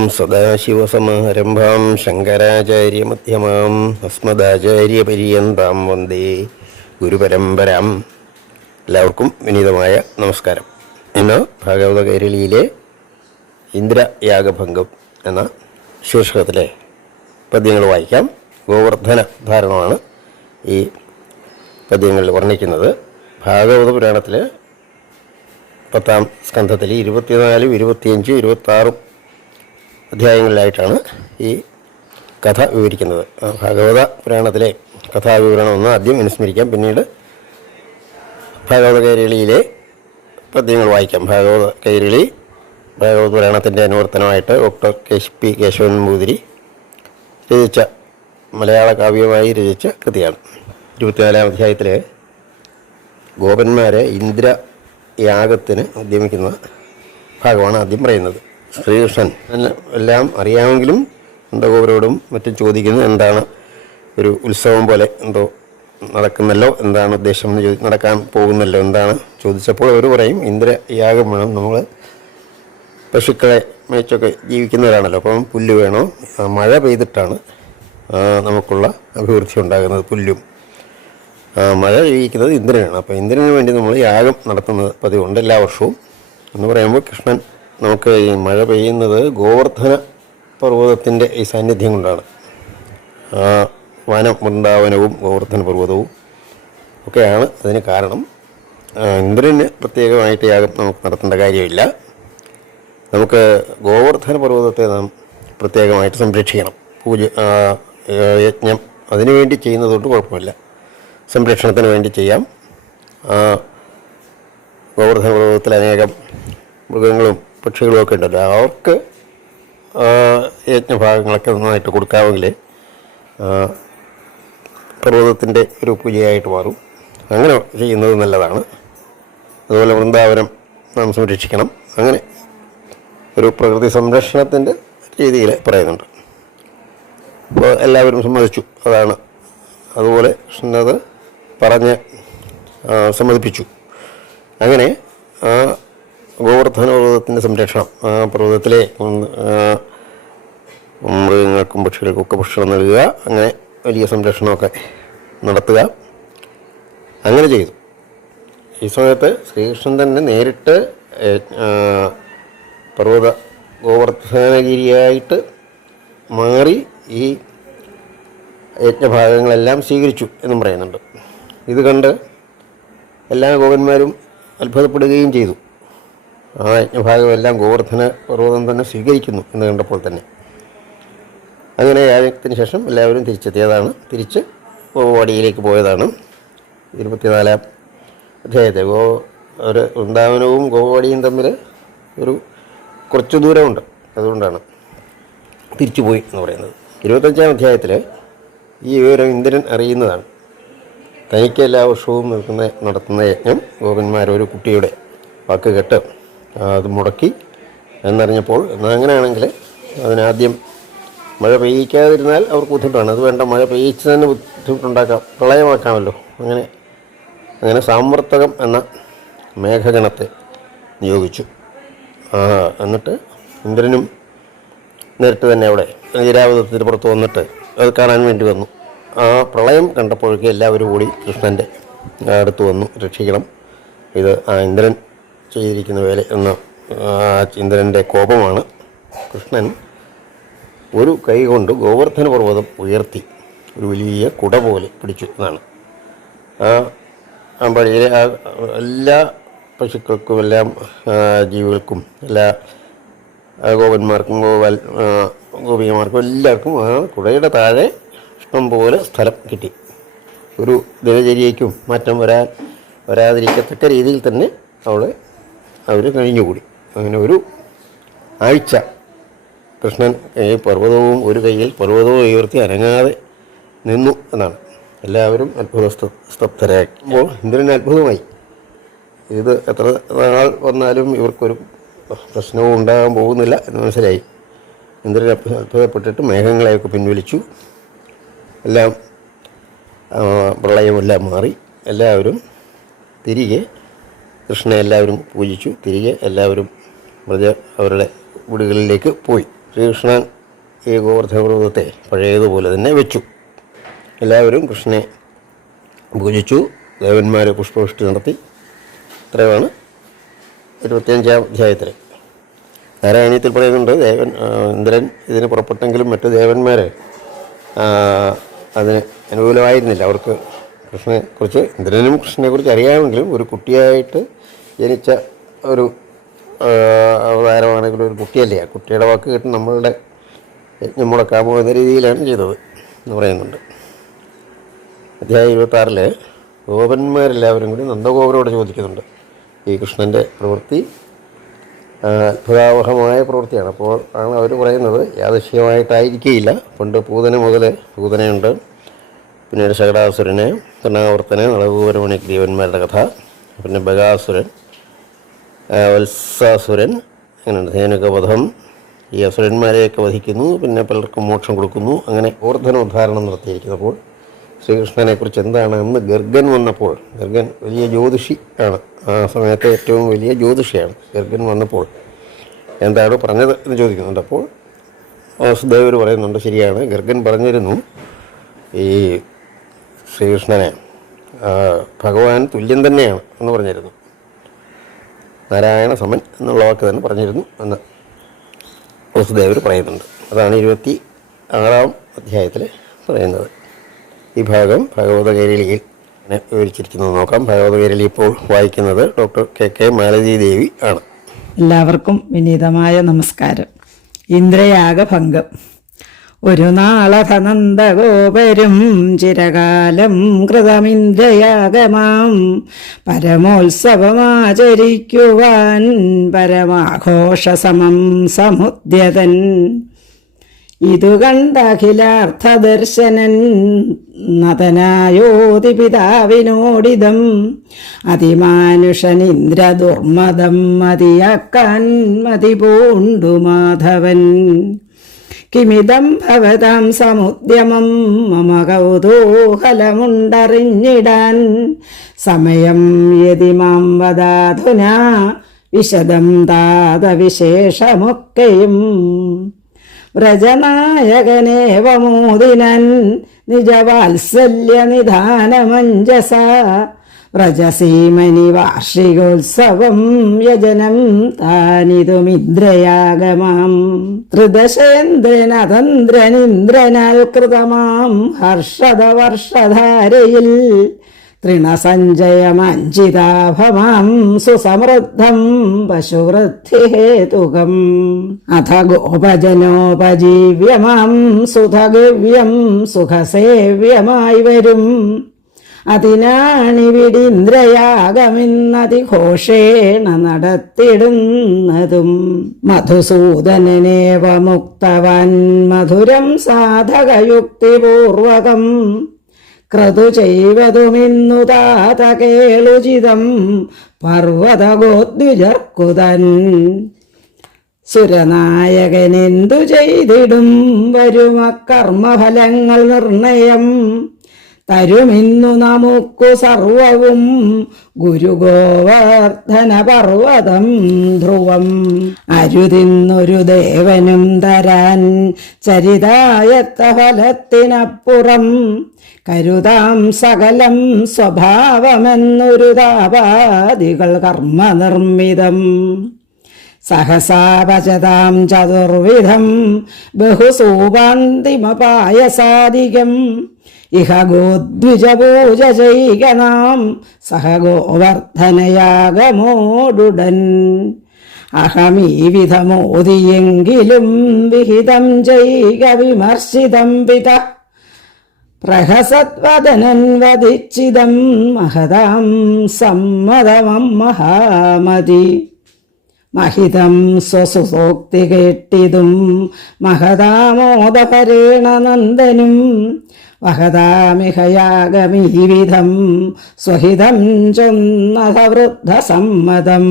ഓം സദാശിവസമാരംഭാം ശങ്കരാചാര്യമധ്യമാം അസ്മദാചാര്യപര്യന്താം വന്ദേ ഗുരുപരമ്പരാം എല്ലാവർക്കും വിനീതമായ നമസ്കാരം. ഇന്ന് ഭാഗവത കൈരളിയിലെ ഇന്ദ്രയാഗഭംഗം എന്ന ശീർഷകത്തിലെ പദ്യങ്ങൾ വായിക്കാം. ഗോവർദ്ധന ധാരണമാണ് ഈ പദ്യങ്ങളിൽ വർണിക്കുന്നത്. ഭാഗവത പുരാണത്തിലെ പത്താം സ്കന്ധത്തിൽ ഇരുപത്തിനാലും ഇരുപത്തിയഞ്ചും ഇരുപത്താറും അധ്യായങ്ങളിലായിട്ടാണ് ഈ കഥ വിവരിക്കുന്നത്. ഭാഗവത പുരാണത്തിലെ കഥാവിവരണം ഒന്ന് ആദ്യം അനുസ്മരിക്കാം. പിന്നീട് ഭാഗവത കൈരളിയിലെ പദ്യങ്ങൾ വായിക്കാം. ഭാഗവത കൈരളി ഭാഗവത പുരാണത്തിന്റെ അനുവർത്തനമായിട്ട് ഡോക്ടർ കേശ് പി കേശവൻ മൂതിരി രചിച്ച മലയാള കാവ്യമായി രചിച്ച കൃതിയാണ്. ഇരുപത്തിനാലാം അധ്യായത്തിൽ ഗോപന്മാരെ ഇന്ദ്ര യാഗത്തിന് ഉദ്യമിക്കുന്ന ഭാഗമാണ് ആദ്യം പറയുന്നത്. ശ്രീകൃഷ്ണൻ. എല്ലാം അറിയാമെങ്കിലും നന്ദഗോപുരോടും മറ്റും ചോദിക്കുന്നത് എന്താണ്? ഒരു ഉത്സവം പോലെ എന്തോ നടക്കുന്നല്ലോ? എന്താണ് ഉദ്ദേശം എന്ന് ചോദി നടക്കാൻ പോകുന്നല്ലോ? എന്താണ്? ചോദിച്ചപ്പോൾ അവർ പറയും ഇന്ദ്രയാഗം വേണം നമ്മൾ പശുക്കളെ മേച്ചൊക്കെ ജീവിക്കുന്നവരാണല്ലോ. അപ്പം പുല്ല് വേണോ? മഴ പെയ്തിട്ടാണ് നമുക്കുള്ള അഭിവൃദ്ധി ഉണ്ടാകുന്നത് പുല്ലും. മഴ ജീവിക്കുന്നത് ഇന്ദ്രനാണ്. അപ്പോൾ ഇന്ദ്രന് വേണ്ടി നമ്മൾ യാഗം നടത്തുന്നത് പതിവുണ്ട് എല്ലാ വർഷവും. എന്ന് പറയുമ്പോൾ കൃഷ്ണൻ നമുക്ക് ഈ മഴ പെയ്യുന്നത് ഗോവർദ്ധന പർവതത്തിന്റെ ഈ സാന്നിധ്യം കൊണ്ടാണ്. ആ വനം വൃന്ദാവനവും ഗോവർദ്ധന പർവതവും ഒക്കെയാണ് അതിന് കാരണം. ഇന്ദ്രന് പ്രത്യേകമായിട്ട് യാഗം നമുക്ക് നടത്തേണ്ട കാര്യമില്ല. നമുക്ക് ഗോവർദ്ധന പർവതത്തെ നാം പ്രത്യേകമായിട്ട് സംരക്ഷിക്കണം. പൂജ യജ്ഞം അതിനു വേണ്ടി ചെയ്യുന്നതുകൊണ്ട് കുഴപ്പമില്ല. സംരക്ഷണത്തിന് വേണ്ടി ചെയ്യാം. ഗോവർദ്ധന പർവതത്തിൽ അനേകം മൃഗങ്ങളും പക്ഷികളും ഒക്കെ ഉണ്ടല്ലോ അവർക്ക് യജ്ഞഭാഗങ്ങളൊക്കെ നന്നായിട്ട് കൊടുക്കാമെങ്കിൽ പർവതത്തിന്റെ ഒരു പൂജയായിട്ട് മാറും. അങ്ങനെ ചെയ്യുന്നത് നല്ലതാണ്. അതുപോലെ വൃന്ദാവനം നാം സംരക്ഷിക്കണം. അങ്ങനെ ഒരു പ്രകൃതി സംരക്ഷണത്തിന്റെ രീതിയിൽ പറയുന്നുണ്ട്. അപ്പോൾ എല്ലാവരും സമ്മതിച്ചു. അതാണ്. അതുപോലെ കൃഷ്ണത് പറഞ്ഞ് സമ്മതിപ്പിച്ചു. അങ്ങനെ ഗോവർദ്ധന പർവതത്തിന്റെ സംരക്ഷണം പർവതത്തിലെ മൃഗങ്ങൾക്കും പക്ഷികൾക്കും ഒക്കെ ഭക്ഷണം നൽകുക. അങ്ങനെ വലിയ സംരക്ഷണമൊക്കെ നടത്തുക. അങ്ങനെ ചെയ്തു. ഈ സമയത്ത് ശ്രീകൃഷ്ണൻ തന്നെ നേരിട്ട് പർവത ഗോവർദ്ധനഗിരിയായിട്ട് മാറി ഈ യജ്ഞഭാഗങ്ങളെല്ലാം സ്വീകരിച്ചു എന്നും പറയുന്നുണ്ട്. ഇത് കണ്ട് എല്ലാ ഗോപന്മാരും അത്ഭുതപ്പെടുകയും ചെയ്തു. ആ യജ്ഞഭാഗമെല്ലാം ഗോവർദ്ധന പർവതം തന്നെ സ്വീകരിക്കുന്നു എന്ന് കണ്ടപ്പോൾ തന്നെ. അങ്ങനെ യാഗത്തിന് ശേഷം എല്ലാവരും തിരിച്ചെത്തിയതാണ്. തിരിച്ച് ഗോവാടിയിലേക്ക് പോയതാണ്. ഇരുപത്തിനാലാം അധ്യായത്തെ. ഗോ ഒരു വൃന്ദാവനവും ഗോവാടിയും തമ്മിൽ ഒരു കുറച്ച് ദൂരമുണ്ട്. അതുകൊണ്ടാണ് തിരിച്ചുപോയി എന്ന് പറയുന്നത്. ഇരുപത്തഞ്ചാം അധ്യായത്തിൽ ഈ വിവരം ഇന്ദ്രൻ അറിയുന്നതാണ്. തനിക്ക് എല്ലാ വർഷവും നിൽക്കുന്ന നടത്തുന്ന യജ്ഞം ഗോപന്മാർ ഒരു കുട്ടിയുടെ വാക്ക് കേട്ട് അത് മുടക്കി എന്നറിഞ്ഞപ്പോൾ അങ്ങനെയാണെങ്കിൽ അതിനാദ്യം മഴ പെയ്യിക്കാതിരുന്നാൽ അവർക്ക് ബുദ്ധിമുട്ടാണ്. അത് വേണ്ട മഴ പെയ്യിച്ച് തന്നെ ബുദ്ധിമുട്ടുണ്ടാക്കാം പ്രളയമാക്കാമല്ലോ. അങ്ങനെ അങ്ങനെ സാമർത്ഥകം എന്ന മേഘഗണത്തെ നിയോഗിച്ചു. എന്നിട്ട് ഇന്ദ്രനും നേരിട്ട് തന്നെ അവിടെ ഈരാവതത്തിന് പുറത്ത് വന്നിട്ട് അത് കാണാൻ വേണ്ടി വന്നു. ആ പ്രളയം കണ്ടപ്പോഴേക്കും എല്ലാവരും കൂടി കൃഷ്ണന്റെ അടുത്ത് വന്നു രക്ഷിക്കണം. ഇത് ആ ഇന്ദ്രൻ ചെയ്തിരിക്കുന്ന വേല എന്ന ഇന്ദ്രന്റെ കോപമാണ് കൃഷ്ണൻ. ഒരു കൈ കൊണ്ട് ഗോവർദ്ധന പർവതം ഉയർത്തി ഒരു വലിയ കുട പോലെ പിടിച്ചു എന്നാണ്. ആ അമ്പടിയിലെ ആ എല്ലാ പശുക്കൾക്കും എല്ലാ ജീവികൾക്കും എല്ലാ ഗോപന്മാർക്കും ഗോപാൽ ഗോപികമാർക്കും എല്ലാവർക്കും ആ കുടയുടെ താഴെ ഇഷ്ടം പോലെ സ്ഥലം കിട്ടി. ഒരു ദിനചര്യയ്ക്കും മാറ്റം വരാൻ വരാതിരിക്കത്തക്ക രീതിയിൽ തന്നെ അവിടെ അവർ കഴിഞ്ഞുകൂടി. അങ്ങനെ ഒരു ആഴ്ച കൃഷ്ണൻ ഈ പർവതവും ഒരു കയ്യിൽ പർവതവും ഉയർത്തി അനങ്ങാതെ നിന്നു എന്നാണ്. എല്ലാവരും അത്ഭുത സ്ത- സ്തബ്ധരാക്കുമ്പോൾ ഇന്ദ്രൻ അത്ഭുതമായി. ഇത് എത്ര നാൾ വന്നാലും ഇവർക്കൊരു പ്രശ്നവും ഉണ്ടാകാൻ പോകുന്നില്ല എന്ന് മനസ്സിലായി. ഇന്ദ്രൻ അത്ഭു- അത്ഭുതപ്പെട്ടിട്ട് മേഘങ്ങളെയൊക്കെ പിൻവലിച്ചു. എല്ലാം പ്രളയമെല്ലാം മാറി. എല്ലാവരും തിരികെ കൃഷ്ണനെ എല്ലാവരും പൂജിച്ചു. തിരികെ എല്ലാവരും വ്രജ അവരുടെ വീടുകളിലേക്ക് പോയി. ശ്രീകൃഷ്ണൻ ഈ ഗോവർദ്ധന പർവതത്തെ പഴയതുപോലെ തന്നെ വെച്ചു. എല്ലാവരും കൃഷ്ണനെ പൂജിച്ചു. ദേവന്മാരെ പുഷ്പവൃഷ്ടി നടത്തി. ഇത്രയാണ് ഇരുപത്തിയഞ്ചാം അധ്യായത്തിൽ നാരായണീയത്തിൽ പറയുന്നുണ്ട് ദേവൻ ഇന്ദ്രൻ ഇതിന് പുറപ്പെട്ടെങ്കിലും മറ്റു ദേവന്മാർ അതിന് അനുകൂലമായിരുന്നില്ല. അവർക്ക് കൃഷ്ണനെക്കുറിച്ച് ഇന്ദ്രനും കൃഷ്ണനെക്കുറിച്ച് അറിയാമെങ്കിലും ഒരു കുട്ടിയായിട്ട് ജനിച്ച ഒരു അവതാരമാണെങ്കിലും ഒരു കുട്ടിയല്ലേ. ആ കുട്ടിയുടെ വാക്ക് കേട്ട് നമ്മളുടെ യജ്ഞം മുടക്കാൻ പോകുന്ന രീതിയിലാണ് ചെയ്തത് എന്ന് പറയുന്നുണ്ട്. അധ്യായം ഇരുപത്താറിൽ ഗോപന്മാരെല്ലാവരും കൂടി നന്ദഗോപനോട് ചോദിക്കുന്നുണ്ട്. ഈ കൃഷ്ണന്റെ പ്രവൃത്തി അത്ഭുതാവഹമായ പ്രവൃത്തിയാണ്. അപ്പോൾ ആണ് അവർ പറയുന്നത് യാദൃശ്യമായിട്ടായിരിക്കുകയില്ല പണ്ട് പൂതന മുതൽ പൂതനയുണ്ട്. പിന്നീട് ശകടാസുരനെ കർണാവർത്തന് നളകൂപരമണി ഗ്രീവന്മാരുടെ കഥ പിന്നെ ബഗാസുരൻ വത്സാസുരൻ അങ്ങനെയുണ്ട്. ധേനുകവധം ഈ അസുരന്മാരെയൊക്കെ വധിക്കുന്നു. പിന്നെ പലർക്കും മോക്ഷം കൊടുക്കുന്നു. അങ്ങനെ ഓർധനോദ്ധാരണം നടത്തിയിരിക്കുന്നപ്പോൾ ശ്രീകൃഷ്ണനെക്കുറിച്ച് എന്താണ്? എന്ന് ഗർഗൻ വന്നപ്പോൾ ഗർഗൻ വലിയ ജ്യോതിഷി ആണ്. ആ സമയത്തെ ഏറ്റവും വലിയ ജ്യോതിഷിയാണ് ഗർഗൻ വന്നപ്പോൾ. എന്താണ് പറഞ്ഞത് എന്ന് ചോദിക്കുന്നുണ്ട്. അപ്പോൾ വാസുദേവർ പറയുന്നുണ്ട് ശരിയാണ്. ഗർഗൻ പറഞ്ഞിരുന്നു ഈ ശ്രീകൃഷ്ണനെ ഭഗവാൻ തുല്യം തന്നെയാണ് എന്ന് പറഞ്ഞിരുന്നു. നാരായണ സമൻ എന്നുള്ള വാക്ക് തന്നെ പറഞ്ഞിരുന്നു എന്ന് വസുദേവർ പറയുന്നുണ്ട്. അതാണ് ഇരുപത്തി ആറാം അധ്യായത്തിൽ പറയുന്നത്. ഈ ഭാഗം ഭഗവതകേരളിയിൽ വിവരിച്ചിരിക്കുന്നത് നോക്കാം. ഭഗവതകേരളി ഇപ്പോൾ വായിക്കുന്നത് doctor K K Malathi Devi ആണ്. എല്ലാവർക്കും വിനീതമായ നമസ്കാരം. ഇന്ദ്രയാഗഭംഗം. ഒരു നാളധനന്ദഗോപരും ചിരകാലം കൃതമിന്ദ്രയാഗമാം പരമോത്സവമാചരിക്കുവാൻ പരമാഘോഷസമം സമുദ്യതൻ ഇതു കണ്ടഖിലാർത്ഥദർശനൻ നതനായോതി പിതാവിനോടിതം അതിമാനുഷനിന്ദ്രദുർമദം മതിയാക്കാൻ മതി പൂണ്ടു മാധവൻ. കിമിതം ഭവതാം സമുദ്യമം മമ കൗതൂഹലമുണ്ടറിഞ്ഞിടാൻ. സമയം യതി മാം വദാധുനാ വിശദം താതവിശേഷമൊക്കെയും. വ്രജനായകനേവമോദിനൻ നിജവാത്സല്യനിധാനമഞ്ജസ. വ്രജസീമനി വാർഷികോത്സവം യജനം താനിതുമിന്ദ്രയാഗമാം. ത്രിദശേന്ദ്രനതന്ത്രനിന്ദ്രനാൽ കൃതമാം ഹർഷദവർഷധാരയിൽ തൃണസഞ്ജയമഞ്ജിതാഭമാം സുസമൃദ്ധം പശുവൃദ്ധിഹേതുകം. അഥ ഗോപജനോപജീവ്യമാം സുധഗവ്യം സുഖസേവ്യമായി വരും. അതിനാണിവിടിന്ദ്രയാഗമെന്നതിഘോഷേണ നടത്തിടുന്നതും മധുസൂദനനേവ മുക്തവാൻ മധുരം സാധകയുക്തിപൂർവകം ക്രതു ചെയ്വതുമിന്നു താത കേളുചിതം പർവതഗോദ്വിജർക്കുതൻ സുരനായകനെന്തു ചെയ്തിടും വരുമ കർമ്മഫലങ്ങൾ നിർണയം. തരുമിന്നു നമുക്കു സർവവും ഗുരുഗോവർദ്ധന പർവതം ധ്രുവം. അരുതിന്നൊരു ദേവനും തരാൻ ചരിതായത്ത ഫലത്തിനപ്പുറം. കരുതാം സകലം സ്വഭാവമെന്നൊരു താപാദികൾ കർമ്മനിർമ്മിതം. സഹസാപചതാം ചതുർവിധം ബഹുസൂപാന്തിമപായസാദികം ഇഹ ഗോദ്വിജപൂജ ചെയ്യനാം സഹ ഗോവർദ്ധനയാഗമോടുടൻ അഹമീ വിധമോദിയെങ്കിലും വിഹിതം ചെയ്ക വിമർശിതം പിത പ്രഹസത്വദനൻ മഹതാം സമ്മതമം മഹാമതി. മഹിതം സ്വസുസോക്തി കേട്ടിതും മഹതാമോദപരേണ നന്ദനും വഹതാമിഹയാഗമീ വിധം സ്വഹിതം ചൊന്നത വൃദ്ധസമ്മതം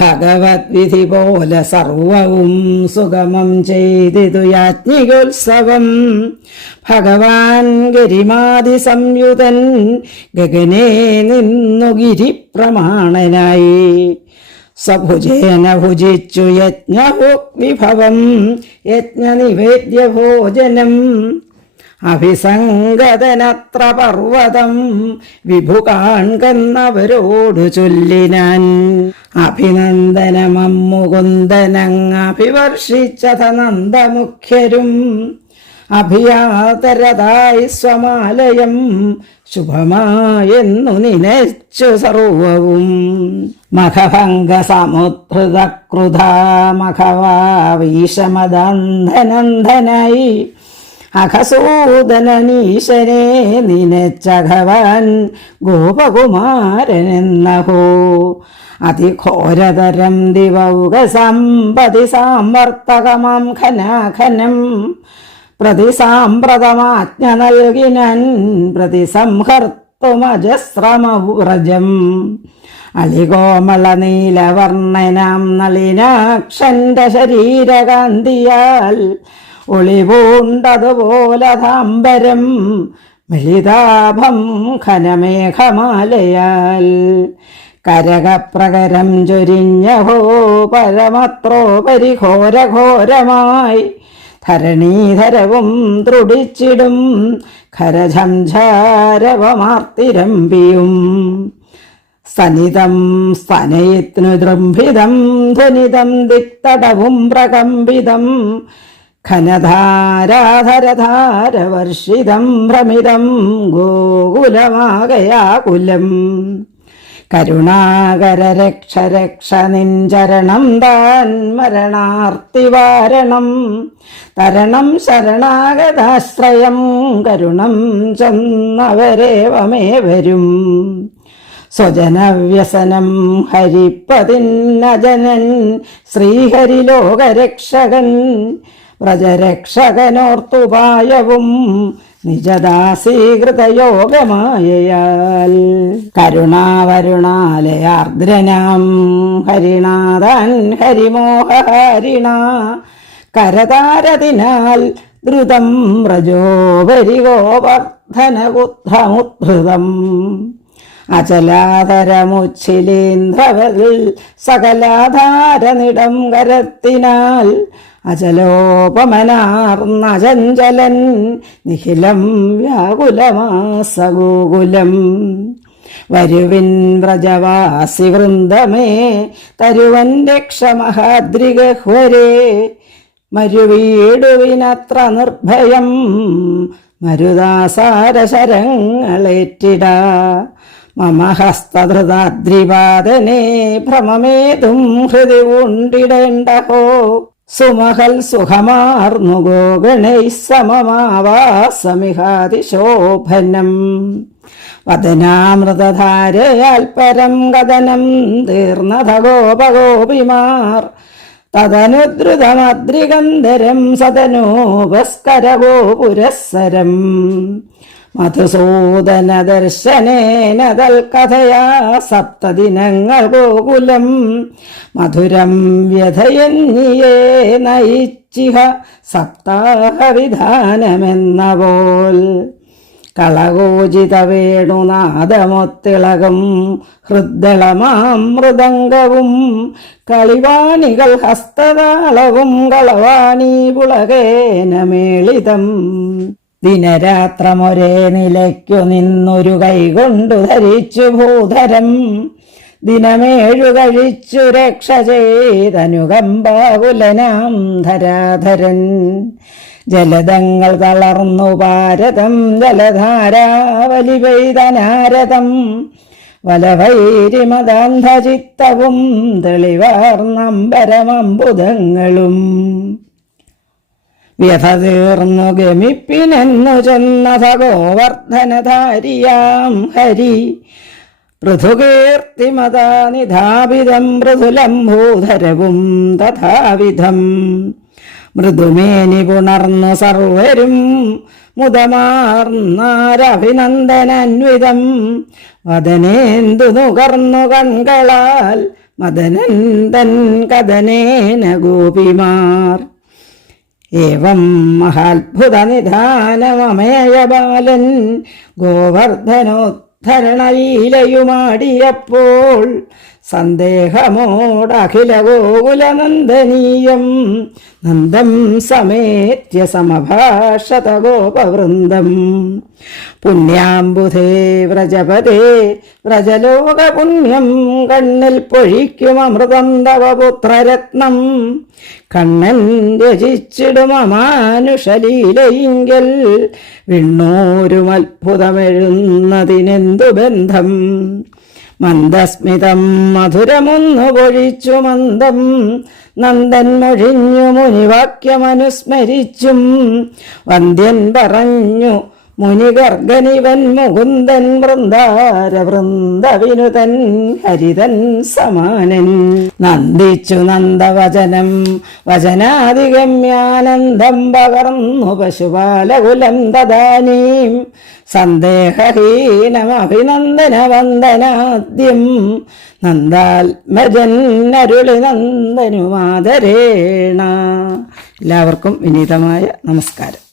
ഭഗവത്വിധി പോലെ സർവവും സുഗമം ചെയ്തിതു യാജ്ഞികോത്സവം. ഭഗവാൻ ഗരിമാതി സംയുതൻ ഗഗനെ നിന്നു ഗിരിപ്രമാണനായി. സഭുജേന ഭുജിച്ചു യജ്ഞഭോ യജ്ഞനിവേദ്യ ഭോജനം അഭിസംഗതനത്ര പർവതം വിഭു കാൺകന്നവരോടു ചൊല്ലിനാൻ അഭിനന്ദനമമ്മുകുന്ദനങ്ങഭിവർഷിച്ചത നന്ദമുഖ്യരും അഭിയാതരതായി സ്വമാലയം ശുഭമായെന്നു നിനച്ചു സർവവും. മഖഭംഗ സമുദ്ധൃത ക്രുധ മഖവാവീശമദന്ധനന്ധനായി അഖസൂദനനീശനെ നിനച്ചഘവാൻ ഗോപകുമാരനെന്നഹോ. അതിഘോരതരം ദിവൗക സമ്പതി സാമ്പർത്തകമാം ഖനാഖനം പ്രതിസാമ്പ്രതമാജ്ഞ നൽകിനൻ പ്രതിസംഹർത്തുമജസ്രമവ്രജം അലികോമള നീലവർണനാം നളിനാക്ഷന്റെ ശരീരകാന്തിയാൽ ഒളിപൂണ്ടതുപോലെ താമ്പരം മിളിതാഭം ഘനമേഘമാലയാൽ കരകപ്രകരം ചൊരിഞ്ഞഹോ പരമത്രോ പരിഘോരഘോരമായി ധരണീധരവും ത്രുടിച്ചിടും ഖരഝംഝാരവമാർത്തിരമ്പിയും സനിതം സ്തനയത്നു ദൃംഭിതം ധ്വനിതം ദിക്തടവും പ്രകമ്പിതം ഘനധാരാധരധാരവർഷിതം ഭ്രമിതം ഗോകുലമാകയാകുലം. കരുണാകര രക്ഷ രക്ഷ നിഞ്ചരണം താൻ മരണാർത്തിവാരണം. തരണം ശരണാഗതാശ്രയം കരുണം ചെന്നവരേവമേ വരും. സ്വജനവ്യസനം ഹരിപ്പതിന്നജനൻ ശ്രീഹരിലോകരക്ഷകൻ. വ്രജരക്ഷകനോർത്തുപായവും നിജദാസീകൃതയോഗമായയാൽ കരുണാവരുണാലയാർദ്രനാം ഹരിണാദാൻ ഹരിമോഹരിണ കരതാരതിനാൽ ദ്രുതം രജോപരിഗോവർദ്ധനകുദ്ധമുദ്ധൃതം അചലാധരമുച്ഛിലേന്ദ്രവൽ സകലാധാരനിടം കരത്തിനാൽ അചലോപമനാർന്നചഞ്ചലൻ നിഖിലം വ്യാകുലമാസഗോകുലം. വരുവിൻ വ്രജവാസി വൃന്ദമേ തരുവൻ രക്ഷമഹാദ്രിഗഹ്വരേ മരുവീടുവിനത്ര നിർഭയം മരുദാസാരശരങ്ങളേറ്റിട. മമ ഹസ്തധൃതാദ്രിപാദനെ ഭ്രമമേതും ഹൃദി ഉണ്ടിടേണ്ടഹോ സുമഹൽ സുഖമാർന്നു ഗോഗണൈ സമമാവാസമിഹാതിശോഭനം. വദനാമൃതധാരയാൽ പരം കഥനം തീർന്നത ഗോപഗോപിമാർ തദനുദ്രുതമദ്രിഗന്ധരം സതനോപസ്കരഗോപുരസ്സരം മധുസൂദന ദർശനേന തൽക്കഥയാ സപ്തദിനങ്ങൾ ഗോകുലം. മധുരം വ്യഥയന്യേ നയിച്ചിഹ സപ്താഹവിധാനമെന്ന പോൽ കളകോചിത വേണുനാദമൊത്തിളകും ഹൃദ്ദളമാം മൃദംഗവും കളിവാണികൾ ഹസ്തതാളവും കളവാണി പുളകേന മേളിതം ദിനരാത്രമൊരേ നിലയ്ക്കു നിന്നൊരു കൈകൊണ്ടു ധരിച്ചു ഭൂധരം ദിനമേഴു കഴിച്ചു രക്ഷ ചെയ്തനുകമ്പാകുലനാം ധരാധരൻ. ജലതങ്ങൾ തളർന്നു ഭാരതം ജലധാരാവലി പെയ്തനാരതം വലവൈരിമദാന്ധചിത്തവും തെളിവാർന്നമ്പരമമ്പുതങ്ങളും. വ്യഥ തീർന്നു ഗമിപ്പിനെന്നു ചെന്ന സഗോവർദ്ധനധാരിയാം ഹരി. പൃഥുകീർത്തിമതാനിധാപിതം മൃദുലം ഭൂധരവും തഥാവിധം. മൃദുമേനി പുണർന്നു സർവരും മുതമാർന്നാരഭിനന്ദനന്വിതം വദനേന്ദു നുകർന്നു കൺകളാൽ മദനന്ദൻ കഥനേന ഗോപിമാർ. ഏവം മഹാത്ഭുത നിധാനമമേയ ബാലൻ ഗോവർദ്ധനോദ്ധരണലീലയുമാടിയപ്പോൾ സന്ദേഹമോടഖില ഗോകുലനന്ദനീയം നന്ദം സമേത്യ സമഭാഷത ഗോപവൃന്ദം പുണ്യാംബുധേ വ്രജപദേ വ്രജലോകപുണ്യം. കണ്ണിൽ പൊഴിക്കും അമൃതം തവ പുത്രരത്നം കണ്ണൻ രചിച്ചിടും അമാനുഷലീലയിങ്കൽ. വിണ്ണോരും അത്ഭുതമെഴുന്നതിനെന്തു ബന്ധം? മന്ദസ്മിതം മധുരമൊന്നു പൊഴിച്ചു മന്ദം. നന്ദൻ മൊഴിഞ്ഞു മുനിവാക്യമനുസ്മരിച്ചും. വന്ദ്യൻ പറഞ്ഞു മുനിഗർഗനിവൻ മുകുന്ദൻ വൃന്ദാര വൃന്ദവിനുതൻ ഹരിതൻ സമാനൻ. നന്ദിച്ചു നന്ദവചനം വചനാധിഗമ്യാനന്ദം പകർന്നു പശുപാലകുലം തദാനീം. സന്ദേഹഹീനമഭിനന്ദന വന്ദനാദ്യം നന്ദാത്മജൻ അരുളി നന്ദനുമാതരേണ എല്ലാവർക്കും വിനീതമായ നമസ്കാരം.